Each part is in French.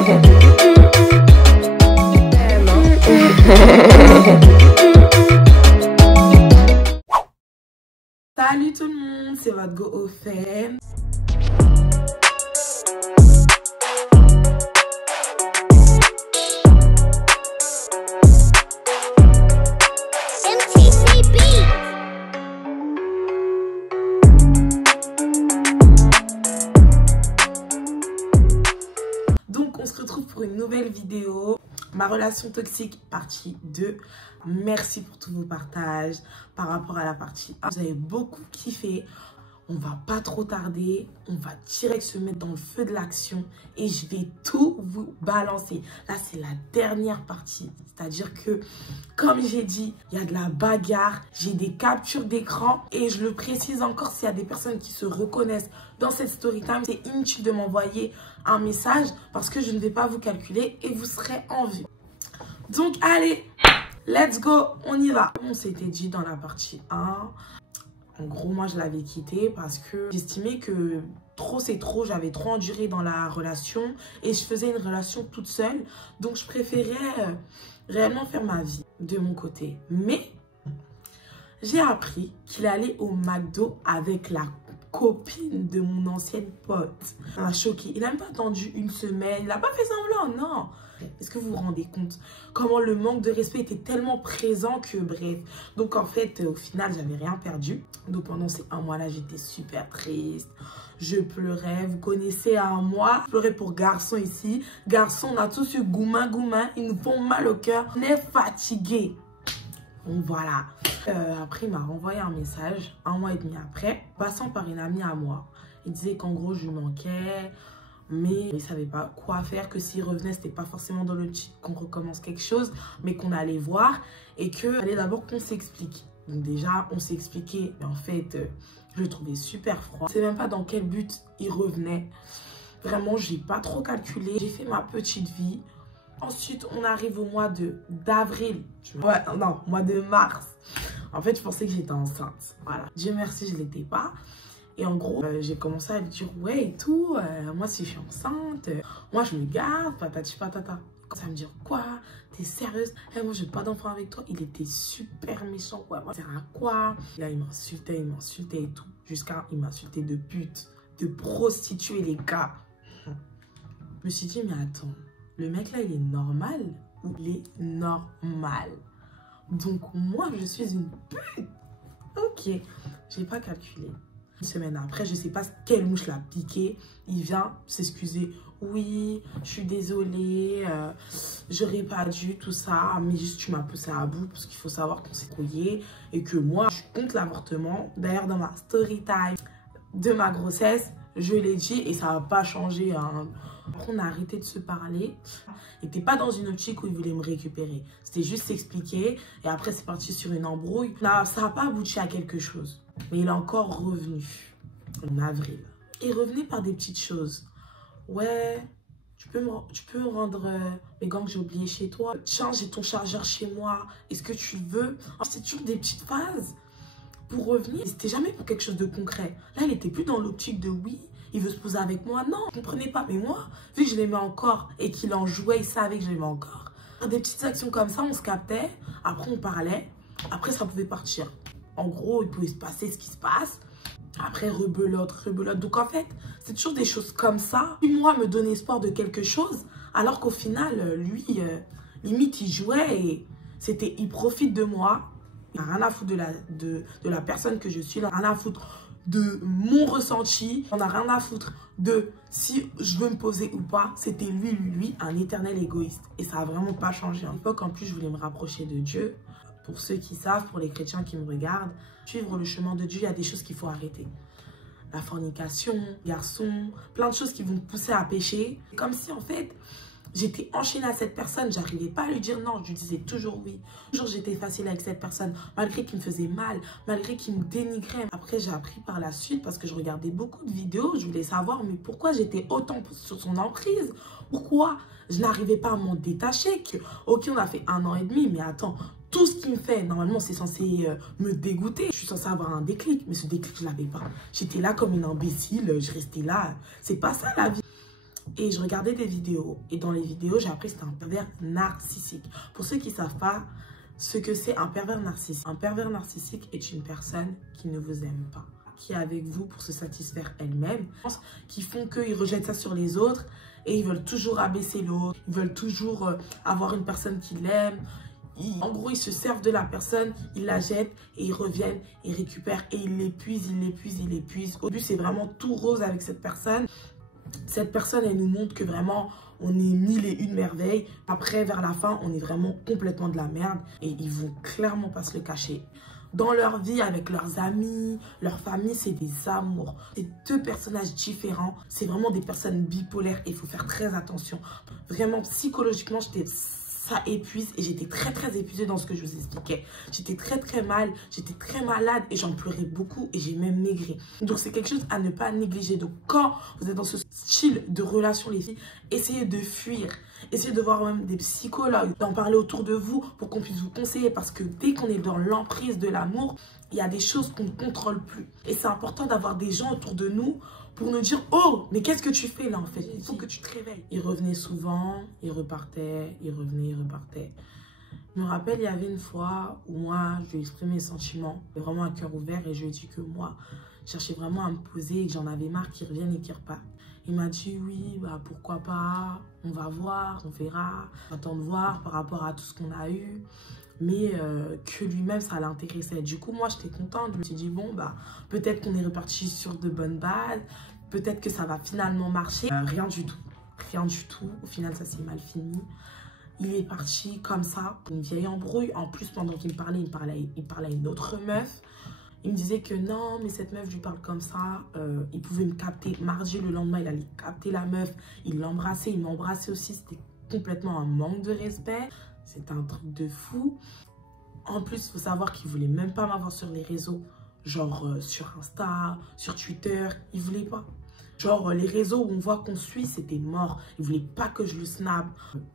Salut tout le monde, c'est votre Go au Femme. Donc on se retrouve pour une nouvelle vidéo. Ma relation toxique, partie 2. Merci pour tous vos partages par rapport à la partie 1. Vous avez beaucoup kiffé. On va pas trop tarder. On va direct se mettre dans le feu de l'action. Et je vais tout vous balancer. Là, c'est la dernière partie. C'est-à-dire que, comme j'ai dit, il y a de la bagarre. J'ai des captures d'écran. Et je le précise encore, s'il y a des personnes qui se reconnaissent dans cette story time, c'est inutile de m'envoyer un message parce que je ne vais pas vous calculer et vous serez en vue. Donc, allez, let's go, on y va. On s'était dit dans la partie 1, en gros, moi, je l'avais quitté parce que j'estimais que trop, c'est trop. J'avais trop enduré dans la relation et je faisais une relation toute seule. Donc, je préférais réellement faire ma vie de mon côté. Mais, j'ai appris qu'il allait au McDo avec la copine de mon ancienne pote. Ça m'a choqué. Il n'a même pas attendu une semaine. Il n'a pas fait semblant, non. Est-ce que vous vous rendez compte comment le manque de respect était tellement présent que bref. Donc en fait, au final, j'avais rien perdu. Donc pendant ces 1 mois-là, j'étais super triste. Je pleurais. Vous connaissez un mois. Je pleurais pour garçon ici. Garçon, on a tous eu goumin. Ils nous font mal au cœur. On est fatigués. Donc voilà. Après, il m'a renvoyé un message 1 mois et demi après, passant par une amie à moi. Il disait qu'en gros, je lui manquais, mais il ne savait pas quoi faire, que s'il revenait, c'était pas forcément dans l'optique qu'on recommence quelque chose, mais qu'on allait voir et qu'il fallait d'abord qu'on s'explique. Donc déjà, on s'est expliqué, mais en fait, je le trouvais super froid. Je ne sais même pas dans quel but il revenait. Vraiment, je n'ai pas trop calculé. J'ai fait ma petite vie. Ensuite, on arrive au mois d'avril. Ouais, non, mois de mars. En fait, je pensais que j'étais enceinte. Voilà. Dieu merci, je ne l'étais pas. Et en gros, j'ai commencé à lui dire, ouais et tout, moi si je suis enceinte, moi je me garde, patati patata. Il commence à me dire, quoi? T'es sérieuse? Hey, moi je veux pas d'enfant avec toi. Il était super méchant, ouais, moi ça sert à quoi? Là, il m'insultait et tout. Jusqu'à, il m'insultait de pute, de prostituée, les gars. Je me suis dit, mais attends. Le mec là, il est normal ou il est normal? Donc moi, je suis une pute. Ok, j'ai pas calculé. Une semaine après, je sais pas quelle mouche l'a piqué. Il vient s'excuser. Oui, je suis désolée. J'aurais pas dû tout ça. Mais juste, tu m'as poussé à bout parce qu'il faut savoir qu'on s'est couillé. Et que moi, je suis contre l'avortement. D'ailleurs, dans ma story time de ma grossesse, je l'ai dit et ça va pas changer. Hein. Après, on a arrêté de se parler. Il n'était pas dans une optique où il voulait me récupérer. C'était juste s'expliquer. Et après, c'est parti sur une embrouille. Là, ça n'a pas abouti à quelque chose. Mais il est encore revenu en avril. Il revenait par des petites choses. Ouais, tu peux me rendre les gants que j'ai oubliés chez toi. Tiens, j'ai ton chargeur chez moi. Est-ce que tu veux? C'est toujours des petites phases pour revenir. C'était jamais pour quelque chose de concret. Là, il n'était plus dans l'optique de oui. Il veut se poser avec moi. Non, je ne comprenais pas. Mais moi, vu que je l'aimais encore et qu'il en jouait, il savait que je l'aimais encore. Des petites actions comme ça, on se captait. Après, on parlait. Après, ça pouvait partir. En gros, il pouvait se passer ce qui se passe. Après, rebelote. Donc, en fait, c'est toujours des choses comme ça. Moi, me donner espoir de quelque chose. Alors qu'au final, lui, limite, il jouait et c'était, il profite de moi. Il n'a rien à foutre de la personne que je suis. Il n'a rien à foutre de mon ressenti, on n'a rien à foutre de si je veux me poser ou pas. C'était lui, un éternel égoïste. Et ça n'a vraiment pas changé. À l'époque, en plus, je voulais me rapprocher de Dieu. Pour ceux qui savent, pour les chrétiens qui me regardent, suivre le chemin de Dieu, il y a des choses qu'il faut arrêter. La fornication, garçon, plein de choses qui vont me pousser à pécher. Comme si, en fait, j'étais enchaînée à cette personne, j'arrivais pas à lui dire non, je lui disais toujours oui. Toujours j'étais facile avec cette personne, malgré qu'il me faisait mal, malgré qu'il me dénigrait. Après j'ai appris par la suite, parce que je regardais beaucoup de vidéos, je voulais savoir mais pourquoi j'étais autant sur son emprise. Pourquoi je n'arrivais pas à m'en détacher. Ok, on a fait 1 an et demi, mais attends, tout ce qu'il me fait, normalement c'est censé me dégoûter. Je suis censée avoir un déclic, mais ce déclic je l'avais pas. J'étais là comme une imbécile, je restais là. C'est pas ça la vie. Et je regardais des vidéos. Et dans les vidéos, j'ai appris que c'était un pervers narcissique. Pour ceux qui ne savent pas ce que c'est un pervers narcissique. Un pervers narcissique est une personne qui ne vous aime pas, qui est avec vous pour se satisfaire elle-même, qui font qu'ils rejettent ça sur les autres et ils veulent toujours abaisser l'autre, ils veulent toujours avoir une personne qui l'aime. En gros, ils se servent de la personne, ils la jettent et ils reviennent, ils récupèrent et ils l'épuisent, ils l'épuisent, ils l'épuisent. Au début, c'est vraiment tout rose avec cette personne. Cette personne, elle nous montre que vraiment, on est mille et une merveilles. Après, vers la fin, on est vraiment complètement de la merde. Et ils vont clairement pas se le cacher. Dans leur vie, avec leurs amis, leur famille, c'est des amours. C'est deux personnages différents. C'est vraiment des personnes bipolaires et il faut faire très attention. Vraiment, psychologiquement, ça épuise et j'étais très épuisée dans ce que je vous expliquais. J'étais très mal, j'étais très malade et j'en pleurais beaucoup et j'ai même maigri. Donc c'est quelque chose à ne pas négliger. Donc quand vous êtes dans ce style de relation les filles, essayez de fuir. Essayez de voir même des psychologues, d'en parler autour de vous pour qu'on puisse vous conseiller parce que dès qu'on est dans l'emprise de l'amour, il y a des choses qu'on ne contrôle plus. Et c'est important d'avoir des gens autour de nous pour nous dire « Oh, mais qu'est-ce que tu fais là en fait? Il faut que tu te réveilles. » Il revenait souvent, il repartait, il revenait, il repartait. Je me rappelle, il y avait une fois où moi, je lui ai exprimé mes sentiments, vraiment à cœur ouvert et je lui ai dit que moi, je cherchais vraiment à me poser et que j'en avais marre qu'il revienne et qu'il reparte. Il m'a dit oui, bah pourquoi pas, on va voir, on verra, on attend de voir par rapport à tout ce qu'on a eu. Mais que lui-même, ça l'intéressait. Du coup, moi, j'étais contente. Je me suis dit, bon, bah, peut-être qu'on est reparti sur de bonnes bases. Peut-être que ça va finalement marcher. Rien du tout. Rien du tout. Au final, ça s'est mal fini. Il est parti comme ça, une vieille embrouille. En plus, pendant qu'il me parlait, il parlait à une autre meuf. Il me disait que non, mais cette meuf, je lui parle comme ça. Il pouvait me capter. Mardi, le lendemain, il allait capter la meuf. Il l'embrassait, il m'embrassait aussi. C'était complètement un manque de respect. C'était un truc de fou. En plus, il faut savoir qu'il ne voulait même pas m'avoir sur les réseaux. Genre sur Insta, sur Twitter. Il ne voulait pas. Genre les réseaux où on voit qu'on suit, c'était mort. Il ne voulait pas que je le snap.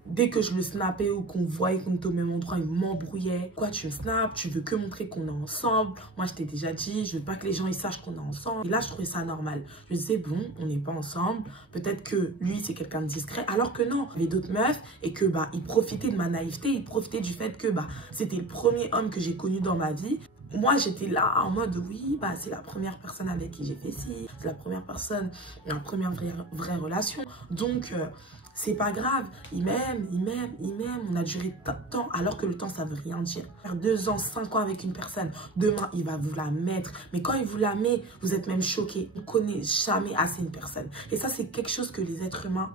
Dès que je le snappais ou qu'on voyait qu'on était au même endroit, il m'embrouillait. Quoi, tu me snaps? Tu veux que montrer qu'on est ensemble? Moi, je t'ai déjà dit, je veux pas que les gens ils sachent qu'on est ensemble. Et là, je trouvais ça normal. Je disais, bon, on n'est pas ensemble. Peut-être que lui, c'est quelqu'un de discret. Alors que non, il y avait d'autres meufs et que bah, il profitait de ma naïveté. Il profitait du fait que bah, c'était le premier homme que j'ai connu dans ma vie. Moi, j'étais là en mode, oui, bah, c'est la première personne avec qui j'ai fait ci. C'est la première personne, la première vraie relation. Donc, c'est pas grave. Il m'aime. On a duré tant de temps, alors que le temps, ça veut rien dire. Faire 2 ans, 5 ans avec une personne, demain, il va vous la mettre. Mais quand il vous la met, vous êtes même choqué. On ne connaît jamais assez une personne. Et ça, c'est quelque chose que les êtres humains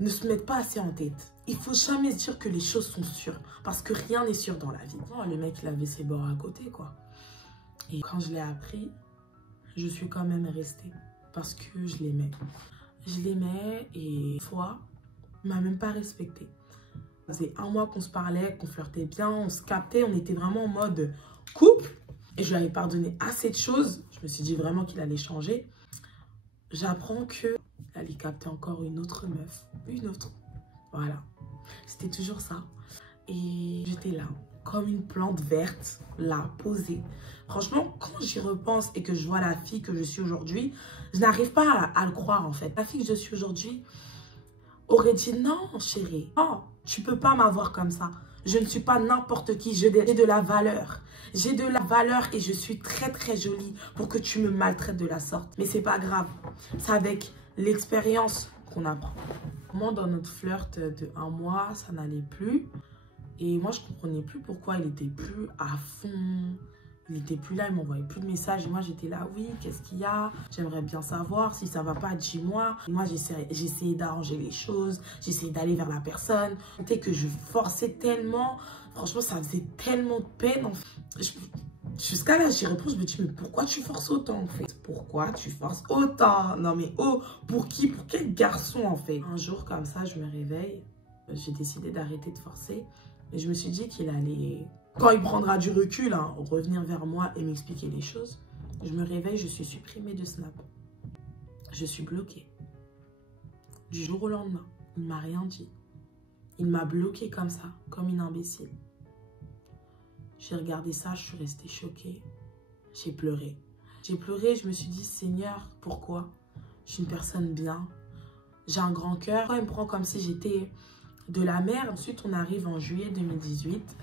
ne se mettent pas assez en tête. Il faut jamais se dire que les choses sont sûres. Parce que rien n'est sûr dans la vie. Oh, le mec, il avait ses bords à côté, quoi. Et quand je l'ai appris, je suis quand même restée. Parce que je l'aimais. Je l'aimais et une fois, il ne m'a même pas respectée. Ça faisait 1 mois qu'on se parlait, qu'on flirtait bien, on se captait. On était vraiment en mode couple. Et je lui avais pardonné assez de choses. Je me suis dit vraiment qu'il allait changer. J'apprends que elle y captait encore une autre meuf. Une autre. Voilà. C'était toujours ça. Et j'étais là, comme une plante verte, là, posée. Franchement, quand j'y repense et que je vois la fille que je suis aujourd'hui, je n'arrive pas à le croire en fait. La fille que je suis aujourd'hui aurait dit non, chérie. Non, tu peux pas m'avoir comme ça. Je ne suis pas n'importe qui. J'ai de la valeur. J'ai de la valeur et je suis très jolie pour que tu me maltraites de la sorte. Mais c'est pas grave. C'est avec l'expérience qu'on apprend. Moi, dans notre flirt de 1 mois, ça n'allait plus. Et moi, je ne comprenais plus pourquoi il était plus à fond. Il n'était plus là, il ne m'envoyait plus de messages. Et moi, j'étais là, oui, qu'est-ce qu'il y a? J'aimerais bien savoir. Si ça ne va pas, dis-moi. Moi, j'essayais d'arranger les choses. J'essayais d'aller vers la personne. Dès que je forçais tellement, franchement, ça faisait tellement de peine. Jusqu'à là, j'y réponds, je me dis, mais pourquoi tu forces autant, en fait? Pourquoi tu forces autant? Non, mais oh, pour qui? Pour quel garçon, en fait? Un jour, comme ça, je me réveille. J'ai décidé d'arrêter de forcer. Et je me suis dit qu'il allait, quand il prendra du recul, hein, revenir vers moi et m'expliquer les choses. Je me réveille, je suis supprimée de Snap. Je suis bloquée. Du jour au lendemain, il ne m'a rien dit. Il m'a bloquée comme ça, comme une imbécile. J'ai regardé ça, je suis restée choquée. J'ai pleuré. J'ai pleuré, je me suis dit, Seigneur, pourquoi? Je suis une personne bien. j'ai un grand cœur. Il me prend comme si j'étais de la merde. Ensuite, on arrive en juillet 2018.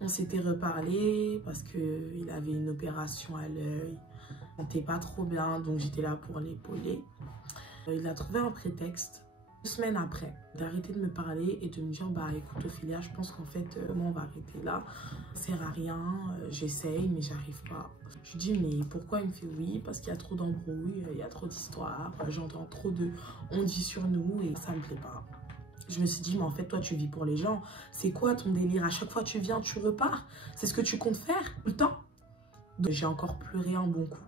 On s'était reparlé parce qu'il avait une opération à l'œil. On n'était pas trop bien, donc j'étais là pour l'épauler. Il a trouvé un prétexte. 2 semaines après, d'arrêter de me parler et de me dire, bah écoute Ophélia, je pense qu'en fait, comment on va arrêter là? Ça sert à rien, j'essaye, mais j'arrive pas. Je lui dis, mais pourquoi? Il me fait oui, parce qu'il y a trop d'embrouilles, il y a trop d'histoires, j'entends trop de on dit sur nous et ça me plaît pas. Je me suis dit, mais en fait, toi, tu vis pour les gens. C'est quoi ton délire? À chaque fois tu viens, tu repars. C'est ce que tu comptes faire tout le temps? J'ai encore pleuré un bon coup.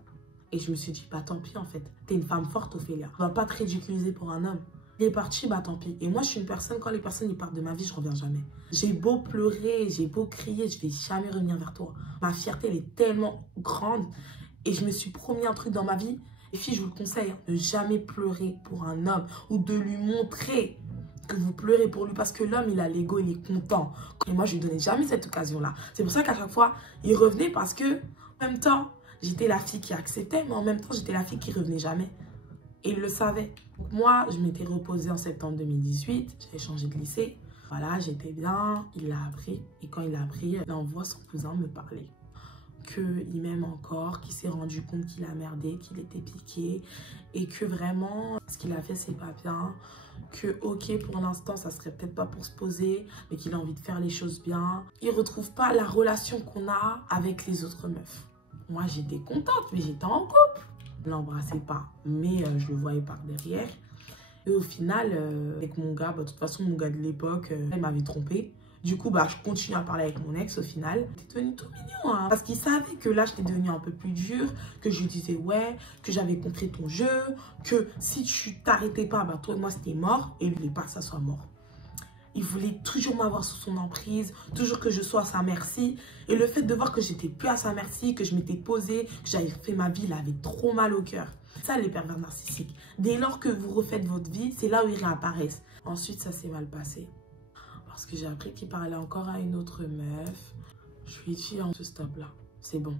Et je me suis dit, bah tant pis en fait. T'es une femme forte, Ophélia. On va pas te ridiculiser pour un homme. Il est parti, bah tant pis. Et moi, je suis une personne, quand les personnes ils partent de ma vie, je reviens jamais. J'ai beau pleurer, j'ai beau crier, je vais jamais revenir vers toi. Ma fierté, elle est tellement grande. Et je me suis promis un truc dans ma vie. Les filles, je vous le conseille, hein, ne jamais pleurer pour un homme. Ou de lui montrer que vous pleurez pour lui. Parce que l'homme, il a l'ego, il est content. Et moi, je lui donnais jamais cette occasion-là. C'est pour ça qu'à chaque fois, il revenait parce que, en même temps, j'étais la fille qui acceptait, mais en même temps, j'étais la fille qui revenait jamais. Et il le savait. Donc moi, je m'étais reposée en septembre 2018. J'avais changé de lycée. Voilà, j'étais bien. Il l'a appris. Et quand il l'a appris, il envoie son cousin me parler. Qu'il m'aime encore, qu'il s'est rendu compte qu'il a merdé, qu'il était piqué. Et que vraiment, ce qu'il a fait, c'est pas bien. Que ok, pour l'instant, ça serait peut-être pas pour se poser, mais qu'il a envie de faire les choses bien. Il retrouve pas la relation qu'on a avec les autres meufs. Moi, j'étais contente, mais j'étais en couple. Je ne l'embrassais pas, mais je le voyais par derrière. Et au final, avec mon gars, de toute façon, mon gars de l'époque, il m'avait trompée. Du coup, je continue à parler avec mon ex au final. C'était devenu tout mignon, hein, parce qu'il savait que là, j'étais devenue un peu plus dure, que je lui disais ouais, que j'avais compris ton jeu, que si tu t'arrêtais pas, toi et moi, c'était mort. Et lui, il voulait pas que ça soit mort. Il voulait toujours m'avoir sous son emprise, toujours que je sois à sa merci. Et le fait de voir que j'étais plus à sa merci, que je m'étais posée, que j'avais fait ma vie, il avait trop mal au cœur. Ça, les pervers narcissiques. Dès lors que vous refaites votre vie, c'est là où ils réapparaissent. Ensuite, ça s'est mal passé. Parce que j'ai appris qu'il parlait encore à une autre meuf. Je lui ai dit, en ce stop-là, c'est bon.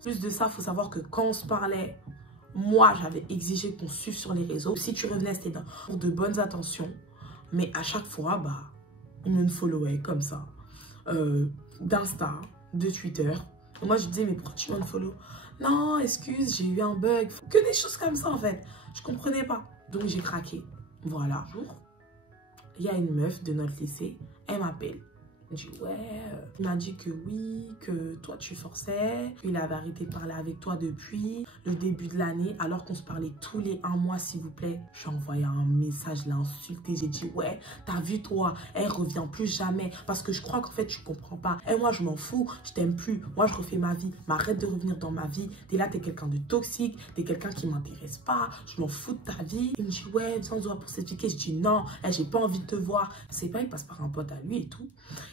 Plus de ça, il faut savoir que quand on se parlait, moi, j'avais exigé qu'on suive sur les réseaux. Si tu revenais, c'était pour de bonnes intentions. Mais à chaque fois, il me followait comme ça. D'Insta, de Twitter. Et moi, je disais, mais pourquoi tu m'unfollow? Non, excuse, j'ai eu un bug. Que des choses comme ça, en fait. Je comprenais pas. Donc, j'ai craqué. Voilà. Un jour, il y a une meuf de notre lycée. Elle m'appelle. Je dis, ouais. Il m'a dit que oui, que toi, tu forçais. Il avait arrêté de parler avec toi depuis le début de l'année, alors qu'on se parlait tous les 1 mois, s'il vous plaît. J'ai envoyé un message, je l'ai insulté. J'ai dit, ouais, t'as vu, toi, elle revient plus jamais. Parce que je crois qu'en fait, tu comprends pas. Et moi, je m'en fous, je t'aime plus. Moi, je refais ma vie. Mais arrête de revenir dans ma vie. T'es là, t'es quelqu'un de toxique. T'es quelqu'un qui m'intéresse pas. Je m'en fous de ta vie. Il me dit, ouais, viens, on se voit pour s'expliquer. Je dis, non, j'ai pas envie de te voir. C'est pas, il passe par un pote à lui et tout.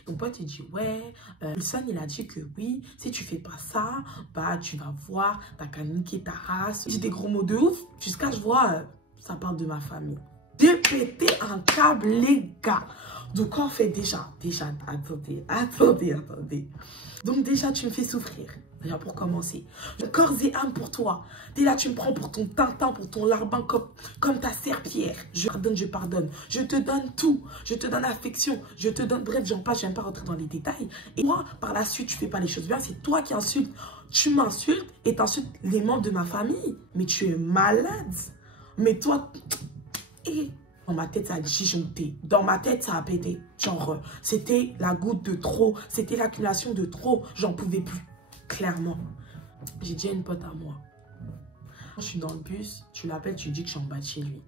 Mon pote, il dit, ouais, Wilson, il a dit que oui, si tu fais pas ça, tu vas voir, t'as qu'à niquer ta race. J'ai des gros mots de ouf, jusqu'à je vois, ça parle de ma famille. J'ai pété un câble, les gars. Donc, en fait, déjà, attendez. Donc, déjà, tu me fais souffrir. Déjà, pour commencer. Corps et âme pour toi. T'es là, tu me prends pour ton Tintin, pour ton larbin, comme ta serpillère. Je pardonne. Je te donne tout. Je te donne affection. Je te donne, bref, j'en passe, j'aime pas rentrer dans les détails. Et moi, par la suite, tu fais pas les choses bien. C'est toi qui insultes. Tu m'insultes et t'insultes les membres de ma famille. Mais tu es malade. Mais toi... Et... Dans ma tête, ça a disjoncté. Dans ma tête, ça a pété. Genre, c'était la goutte de trop. C'était l'accumulation de trop. J'en pouvais plus. Clairement. J'ai dit à une pote à moi. Quand je suis dans le bus, tu l'appelles, tu lui dis que je suis en bas de chez lui.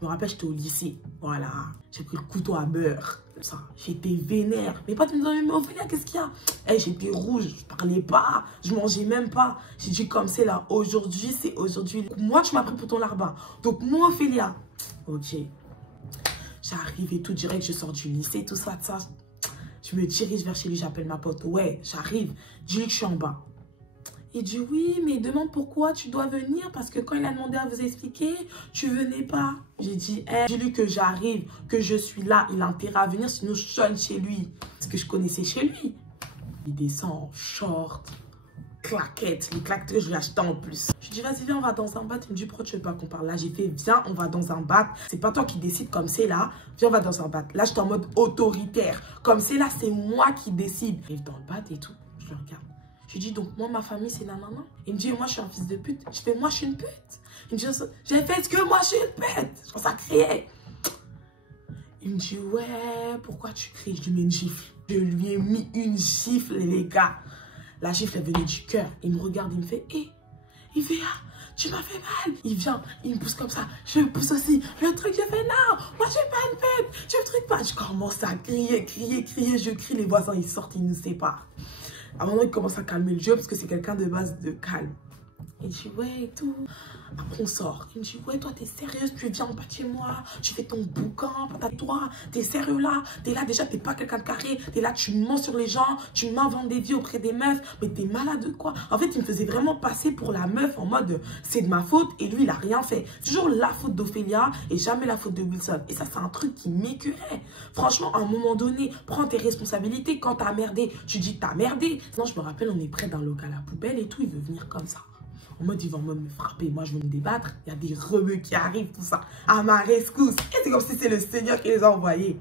Je me rappelle, j'étais au lycée. Voilà. J'ai pris le couteau à beurre. Comme ça. J'étais vénère. Mais pas de me dire, mais Ophélia, qu'est-ce qu'il y a? J'étais rouge. Je parlais pas. Je mangeais même pas. J'ai dit comme c'est là. Aujourd'hui, c'est aujourd'hui. Moi, tu m'as pris pour ton larbin. Donc, moi, Ophélia. Ok. J'arrive et tout, direct, je sors du lycée, tout ça, ça. Je me dirige vers chez lui, j'appelle ma pote. Ouais, j'arrive. Dis-lui que je suis en bas. Il dit, oui, mais demande pourquoi tu dois venir. Parce que quand il a demandé à vous expliquer, tu venais pas. J'ai dit, dis-lui que j'arrive, que je suis là. Il a intérêt à venir, sinon je sonne chez lui. Parce que je connaissais chez lui. Il descend en short, claquettes. Les claquettes que je lui ai achetées en plus. Je lui dis, vas-y, viens, on va dans un bat. Il me dit, pourquoi tu veux pas qu'on parle? Là, j'ai fait, viens, on va dans un bat. C'est pas toi qui décide comme c'est là. Viens, on va dans un bat. Là, j'étais en mode autoritaire. Comme c'est là, c'est moi qui décide. J'arrive dans le bat et tout. Je le regarde. Je lui dis, donc, moi, ma famille, c'est nanana. Il me dit, moi, je suis un fils de pute. Je fais, moi, je suis une pute. Il me dit, j'ai fait ce que moi, je suis une pute. Je commence à crier. Il me dit, ouais, pourquoi tu cries? Je lui mets une gifle. Je lui ai mis une gifle, les gars. La gifle, elle venait du cœur. Il me regarde, il me fait, hé, il fait, ah, tu m'as fait mal. Il vient, il me pousse comme ça. Je le pousse aussi. Le truc, je fais, non, moi, je suis pas une pute. Tu me truc pas. Je commence à crier, crier, crier. Je crie, les voisins, ils sortent, ils nous séparent. À un moment, il commence à calmer le jeu parce que c'est quelqu'un de base de calme. Il dit, ouais, et tout. Après, on sort. Il me dit, ouais, toi, t'es sérieuse, tu viens en bas de chez moi, tu fais ton boucan, toi, t'es sérieux là, t'es là, déjà, t'es pas quelqu'un de carré, t'es là, tu mens sur les gens, tu m'inventes des vies auprès des meufs, mais t'es malade de quoi? En fait, il me faisait vraiment passer pour la meuf en mode, c'est de ma faute, et lui, il a rien fait. C'est toujours la faute d'Ophélia et jamais la faute de Wilson. Et ça, c'est un truc qui m'écœurait. Franchement, à un moment donné, prends tes responsabilités. Quand t'as merdé, tu dis que t'as merdé. Sinon, je me rappelle, on est près d'un local à poubelle et tout, il veut venir comme ça. En mode, ils vont me frapper. Moi, je veux me débattre. Il y a des rebeux qui arrivent, tout ça. À ma rescousse. Et c'est comme si c'est le Seigneur qui les a envoyés.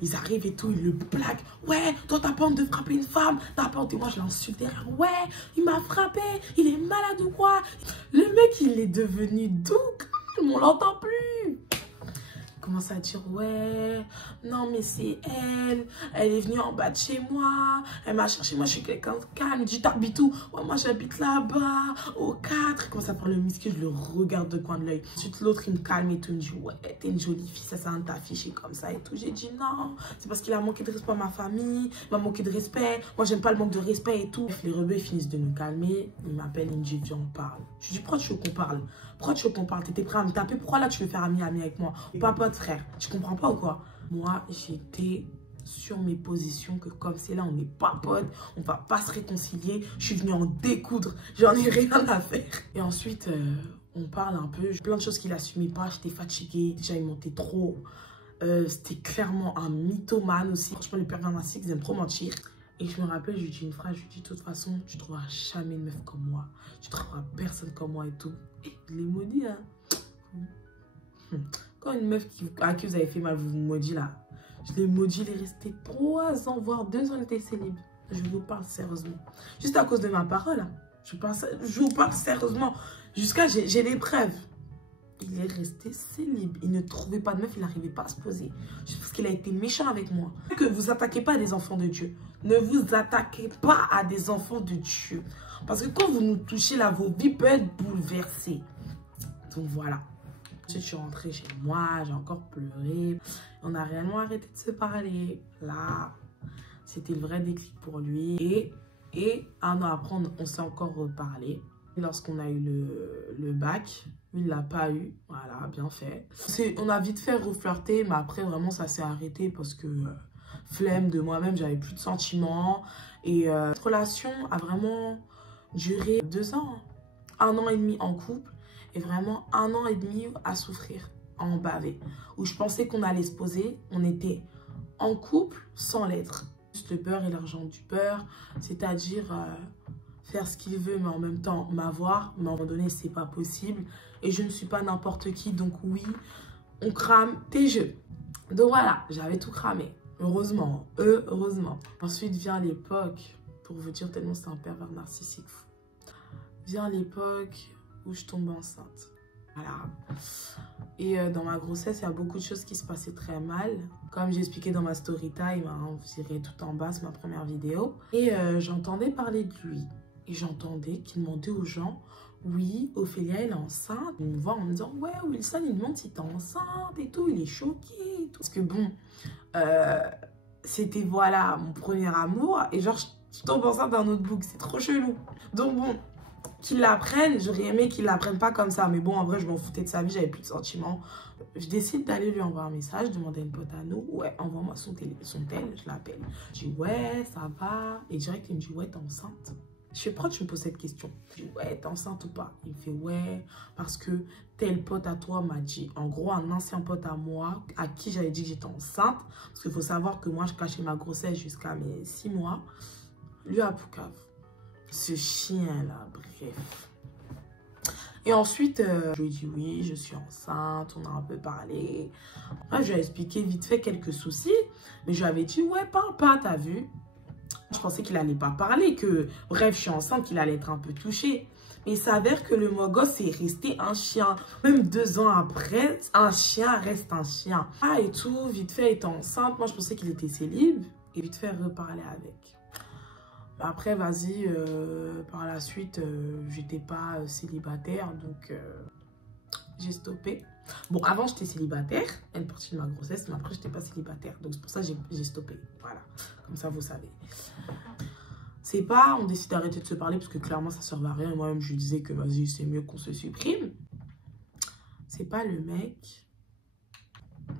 Ils arrivent et tout, ils le blaguent. Ouais, toi, t'as pas honte de frapper une femme. T'as pas honte. Et moi, je l'insulte derrière. Ouais, il m'a frappé. Il est malade ou quoi? Le mec, il est devenu doux. On l'entend plus. Commence à dire, ouais, non mais c'est elle est venue en bas de chez moi, elle m'a cherché, moi je suis quelqu'un de calme, il dit t'habites où? Ouais, moi j'habite là-bas, au 4, il commence à faire le muscle, je le regarde de coin de l'œil. Ensuite l'autre il me calme et tout, il me dit, ouais, t'es une jolie fille, ça sert à t'afficher comme ça et tout. J'ai dit non, c'est parce qu'il a manqué de respect à ma famille, il m'a manqué de respect, moi j'aime pas le manque de respect et tout. Les rebeux finissent de me calmer, ils m'appellent, ils me disent, viens on parle. Je lui dis, pourquoi tu veux qu'on parle? Pourquoi tu veux qu'on parle? T'étais prêt à me taper, pourquoi là tu veux faire ami avec moi? Pas pote frère, tu comprends pas ou quoi? Moi j'étais sur mes positions que comme c'est là on n'est pas potes, on va pas se réconcilier, je suis venue en découdre, j'en ai rien à faire. Et ensuite on parle un peu, plein de choses qu'il assumait pas, j'étais fatiguée, déjà il montait trop, c'était clairement un mythomane aussi. Franchement les pervers narcissiques ils aiment trop mentir. Et je me rappelle, je lui dis une phrase, je lui dis de toute façon, tu trouveras jamais une meuf comme moi. Tu trouveras personne comme moi et tout. Et je l'ai maudit, hein. Quand une meuf à qui vous avez fait mal, vous maudit là. Je l'ai maudit, il est resté 3 ans, voire 2 ans, il était célib. Je vous parle sérieusement. Juste à cause de ma parole, hein. Je vous parle sérieusement. Jusqu'à, j'ai les preuves. Il est resté célib. Il ne trouvait pas de meuf, il n'arrivait pas à se poser. Juste parce qu'il a été méchant avec moi. Que vous attaquez pas à des enfants de Dieu. Ne vous attaquez pas à des enfants de Dieu. Parce que quand vous nous touchez là, vos vies peuvent être bouleversées. Donc voilà. Je suis rentrée chez moi, j'ai encore pleuré. On a réellement arrêté de se parler. Là, c'était le vrai déclic pour lui. Et 1 an après, on s'est encore reparlé. Lorsqu'on a eu le bac, il ne l'a pas eu. Voilà, bien fait. On a vite fait reflirter, mais après, vraiment, ça s'est arrêté parce que flemme de moi-même, j'avais plus de sentiments. Et cette relation a vraiment duré 2 ans. 1 an et demi en couple et vraiment 1 an et demi à souffrir, à en baver. Où je pensais qu'on allait se poser, on était en couple sans l'être. Juste le beurre et l'argent du beurre, c'est-à-dire faire ce qu'il veut mais en même temps m'avoir, mais à un moment donné c'est pas possible et je ne suis pas n'importe qui, donc oui on crame tes jeux. Donc voilà, j'avais tout cramé, heureusement. Ensuite vient l'époque, pour vous dire tellement c'est un pervers narcissique fou, vient l'époque où je tombe enceinte. Voilà. Et dans ma grossesse, il y a beaucoup de choses qui se passaient très mal. Comme j'ai expliqué dans ma story time, hein, vous irez tout en bas, c'est ma première vidéo. Et j'entendais parler de lui. Et j'entendais qu'il demandait aux gens, oui, Ophélia, elle est enceinte. Il me voit en me disant, ouais, Wilson, il demande si t'es enceinte et tout. Il est choqué et tout. Parce que bon, c'était, voilà, mon premier amour. Et genre, je tombe enceinte d'un autre bouc. C'est trop chelou. Donc bon, qu'ils l'apprennent, j'aurais aimé qu'ils l'apprennent pas comme ça. Mais bon, en vrai, je m'en foutais de sa vie, j'avais plus de sentiments. Je décide d'aller lui envoyer un message, demander à une pote à nous, ouais, envoie-moi son tel, je l'appelle. Je dis, ouais, ça va. Et direct, il me dit, ouais, t'es enceinte. Je fais, pourquoi tu me poses cette question? Je dis, ouais, t'es enceinte ou pas? Il me fait, ouais, parce que tel pote à toi m'a dit, en gros, un ancien pote à moi, à qui j'avais dit que j'étais enceinte, parce qu'il faut savoir que moi, je cachais ma grossesse jusqu'à mes 6 mois, lui à Poucave. Ce chien-là, bref. Et ensuite, je lui ai dit oui, je suis enceinte, on a un peu parlé. Après, je lui ai expliqué vite fait quelques soucis. Mais je lui avais dit, ouais, parle pas, t'as vu? Je pensais qu'il allait pas parler, que bref, je suis enceinte, qu'il allait être un peu touché. Mais il s'avère que le mogos est resté un chien. Même 2 ans après, un chien reste un chien. Ah, et tout, vite fait, étant enceinte, moi je pensais qu'il était célib. Et vite fait, reparler avec. Après, vas-y, par la suite, j'étais pas célibataire, donc j'ai stoppé. Bon, avant, j'étais célibataire, une partie de ma grossesse, mais après, j'étais pas célibataire. Donc, c'est pour ça que j'ai stoppé. Voilà, comme ça, vous savez. C'est pas, on décide d'arrêter de se parler, parce que clairement, ça servait à rien. Moi-même, je lui disais que, vas-y, c'est mieux qu'on se supprime. C'est pas le mec.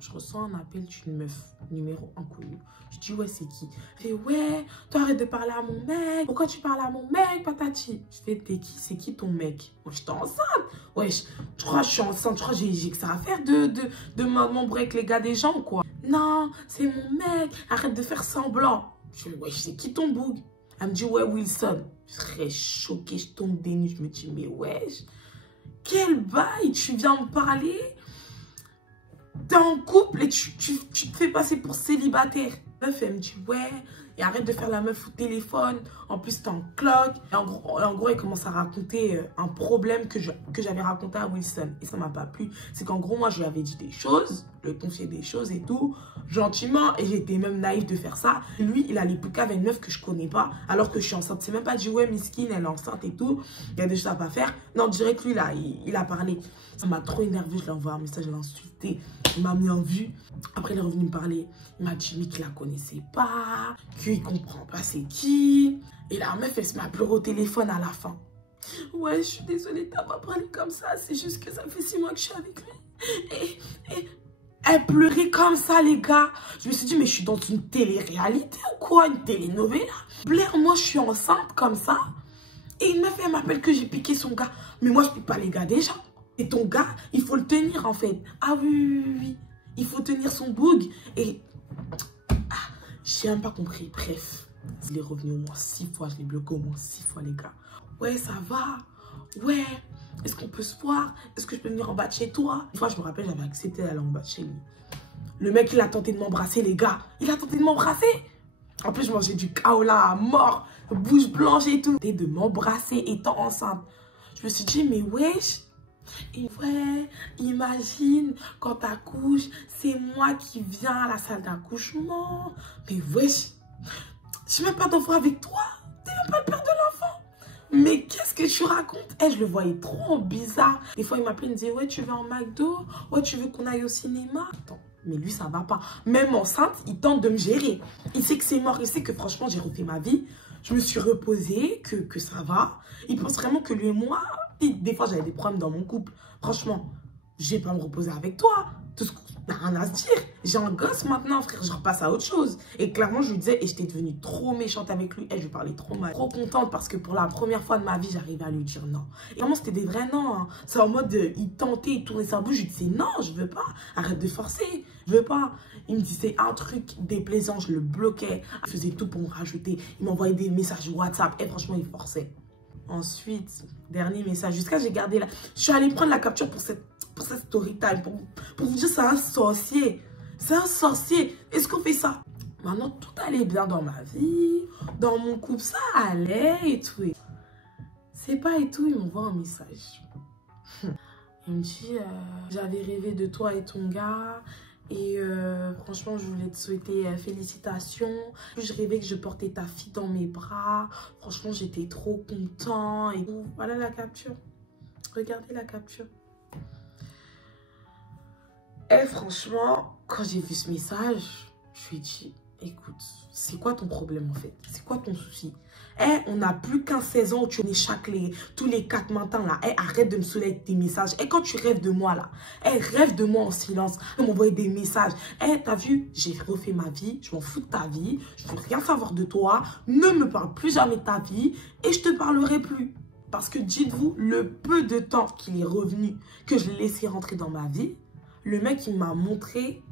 Je reçois un appel d'une meuf, numéro inconnu. Je dis, ouais, c'est qui? Elle fait, ouais, toi arrête de parler à mon mec. Pourquoi tu parles à mon mec, patati? Je fais, t'es qui? C'est qui ton mec? Moi, j'étais enceinte. Ouais, je crois que je suis enceinte. Je crois que j'ai que ça à faire de m'embrouiller avec les gars des gens, quoi. Non, c'est mon mec. Arrête de faire semblant. Je fais, ouais, c'est qui ton boug? Elle me dit, ouais, Wilson. Je serais choquée, je tombe des nues. Je me dis, mais wesh, quel bail, tu viens me parler? T'es en couple et tu te fais passer pour célibataire. La meuf, elle me dit, ouais, et arrête de faire la meuf au téléphone. En plus, t'es en cloque. Et en gros, elle commence à raconter un problème que j'avais raconté à Wilson. Et ça m'a pas plu. C'est qu'en gros, moi, je lui avais dit des choses, le confier des choses et tout, gentiment. Et j'étais même naïve de faire ça. Et lui, il allait plus qu'avec une meuf que je connais pas, alors que je suis enceinte. C'est même pas dit, ouais, Miskine, elle est enceinte et tout. Il y a des choses à pas faire. Non, direct, lui, là, il a parlé. Ça m'a trop énervé. Je lui ai envoyé un message, je l'ai insulté. Il m'a mis en vue. Après, il est revenu me parler. Il m'a dit qu'il la connaissait pas, qu'il comprend pas c'est qui. Et la meuf, elle se met à pleurer au téléphone à la fin. Ouais, je suis désolée de t'avoir parlé comme ça. C'est juste que ça fait 6 mois que je suis avec lui. Et elle pleurait comme ça, les gars. Je me suis dit, mais je suis dans une télé-réalité ou quoi? Une télénovela? Blair, moi, je suis enceinte comme ça. Et une meuf, elle m'appelle que j'ai piqué son gars. Mais moi, je pique pas les gars déjà. Et ton gars, il faut le tenir en fait. Ah oui. Il faut tenir son boug. Et j'ai même pas compris. Bref, il est revenu au moins 6 fois. Je l'ai bloqué au moins 6 fois, les gars. Ouais, ça va. Ouais. Est-ce qu'on peut se voir? Est-ce que je peux venir en bas de chez toi? Une fois, je me rappelle, j'avais accepté d'aller en bas de chez lui. Le mec, il a tenté de m'embrasser, les gars. Il a tenté de m'embrasser. En plus, je mangeais du kaola à mort. Bouche blanche et tout. Et de m'embrasser étant enceinte. Je me suis dit, mais wesh. Et ouais, imagine, quand t'accouches, c'est moi qui viens à la salle d'accouchement. Mais wesh, je n'ai même pas d'enfant avec toi. T'es même pas le père de l'enfant. Mais qu'est-ce que tu racontes? Je le voyais trop bizarre. Des fois, il m'appelait, il me disait, ouais, tu veux en McDo? Ouais, tu veux qu'on aille au cinéma? Attends, mais lui, ça va pas. Même enceinte, il tente de me gérer. Il sait que c'est mort, il sait que franchement, j'ai refait ma vie. Je me suis reposée, que ça va. Il pense vraiment que lui et moi... Des fois, j'avais des problèmes dans mon couple. Franchement, je vais pas me reposer avec toi. Tout ce qu'on n'a rien à se dire. J'ai un gosse maintenant, frère. Je repasse à autre chose. Et clairement, je lui disais, et j'étais devenue trop méchante avec lui. Et je lui parlais trop mal. Trop contente parce que pour la première fois de ma vie, j'arrivais à lui dire non. Et vraiment, c'était des vrais non. Hein. C'est en mode, il tentait, il tournait sa bouche. Je lui disais non, je veux pas. Arrête de forcer. Je veux pas. Il me disait un truc déplaisant. Je le bloquais. Il faisait tout pour me rajouter. Il m'envoyait des messages WhatsApp. Et franchement, il forçait. Ensuite, dernier message. Jusqu'à j'ai gardé là. Je suis allée prendre la capture pour cette story time. Pour vous dire, c'est un sorcier. C'est un sorcier. Est-ce qu'on fait ça? Maintenant, tout allait bien dans ma vie. Dans mon couple, ça allait et tout. C'est pas et tout, il m'envoie un message. Il me dit, j'avais rêvé de toi et ton gars. Et franchement, je voulais te souhaiter félicitations. Je rêvais que je portais ta fille dans mes bras. Franchement, j'étais trop content. Et voilà la capture. Regardez la capture. Et franchement, quand j'ai vu ce message, je lui ai dit, écoute, c'est quoi ton problème en fait? C'est quoi ton souci? On n'a plus qu'un 16 ans où tu es tous les 4 matins là. Arrête de me saouler avec tes messages. Quand tu rêves de moi là, rêve de moi en silence. M'envoyer des messages. T'as vu, j'ai refait ma vie. Je m'en fous de ta vie. Je veux rien savoir de toi. Ne me parle plus jamais de ta vie. Et je te parlerai plus. Parce que dites-vous, le peu de temps qu'il est revenu, que je l'ai laissé rentrer dans ma vie, le mec il m'a montré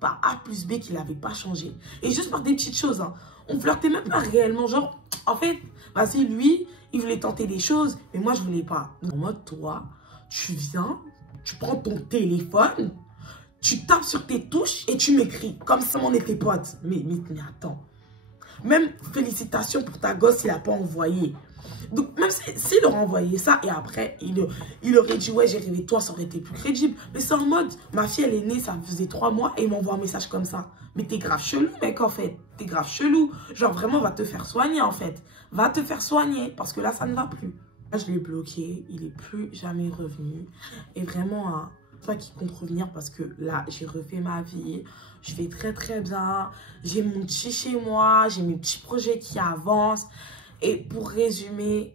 par A plus B qu'il n'avait pas changé. Et juste par des petites choses. Hein. On flirtait même pas réellement. Genre... En fait, vas-y, lui, il voulait tenter des choses, mais moi, je voulais pas. En mode, toi, tu viens, tu prends ton téléphone, tu tapes sur tes touches et tu m'écris. Comme si on était potes. Mais attends. Même félicitations pour ta gosse, il n'a pas envoyé. Donc, même s'il aurait envoyé ça et après, il aurait dit, ouais, j'ai rêvé de toi, ça aurait été plus crédible. Mais c'est en mode, ma fille, elle est née, ça faisait 3 mois et il m'envoie un message comme ça. Mais t'es grave chelou, mec, en fait. T'es grave chelou. Genre, vraiment, va te faire soigner, en fait. Va te faire soigner parce que là, ça ne va plus. Là, je l'ai bloqué. Il n'est plus jamais revenu. Et vraiment, hein, toi qui compte revenir parce que là, j'ai refait ma vie. Je vais très, très bien. J'ai mon petit chez moi. J'ai mes petits projets qui avancent. Et pour résumer,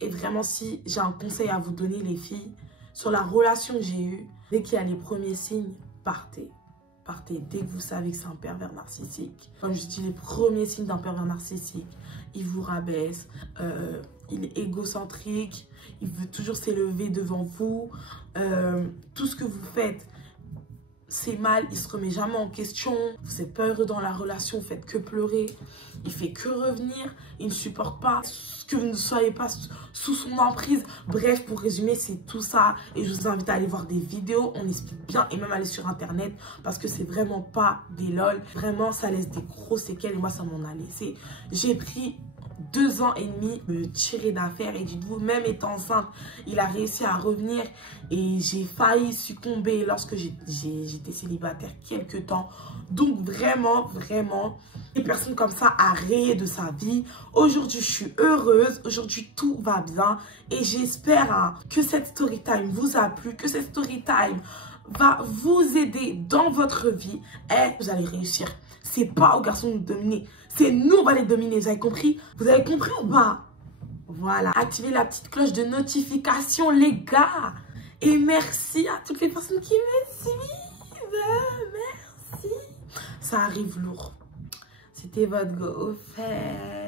et vraiment si j'ai un conseil à vous donner les filles, sur la relation que j'ai eue, dès qu'il y a les premiers signes, partez. Partez dès que vous savez que c'est un pervers narcissique. Comme je dis, les premiers signes d'un pervers narcissique, il vous rabaisse, il est égocentrique, il veut toujours s'élever devant vous. Tout ce que vous faites, c'est mal, il se remet jamais en question. Vous êtes pas heureux dans la relation, vous faites que pleurer. Il fait que revenir, il ne supporte pas que vous ne soyez pas sous son emprise. Bref, pour résumer, c'est tout ça. Et je vous invite à aller voir des vidéos, on explique bien et même aller sur internet parce que c'est vraiment pas des lol. Vraiment, ça laisse des gros séquelles et moi, ça m'en a laissé. J'ai pris 2 ans et demi me tirer d'affaire et dites-vous, même étant enceinte, il a réussi à revenir et j'ai failli succomber lorsque j'étais célibataire quelques temps. Donc vraiment, des personnes comme ça à rayer de sa vie. Aujourd'hui, je suis heureuse. Aujourd'hui, tout va bien. Et j'espère hein, que cette story time vous a plu, que cette story time va vous aider dans votre vie. Et vous allez réussir. C'est pas aux garçons de nous dominer. C'est nous, on va les dominer. Vous avez compris? Vous avez compris ou pas? Voilà. Activez la petite cloche de notification, les gars. Et merci à toutes les personnes qui me suivent. Merci. Ça arrive lourd. C'était votre go fait.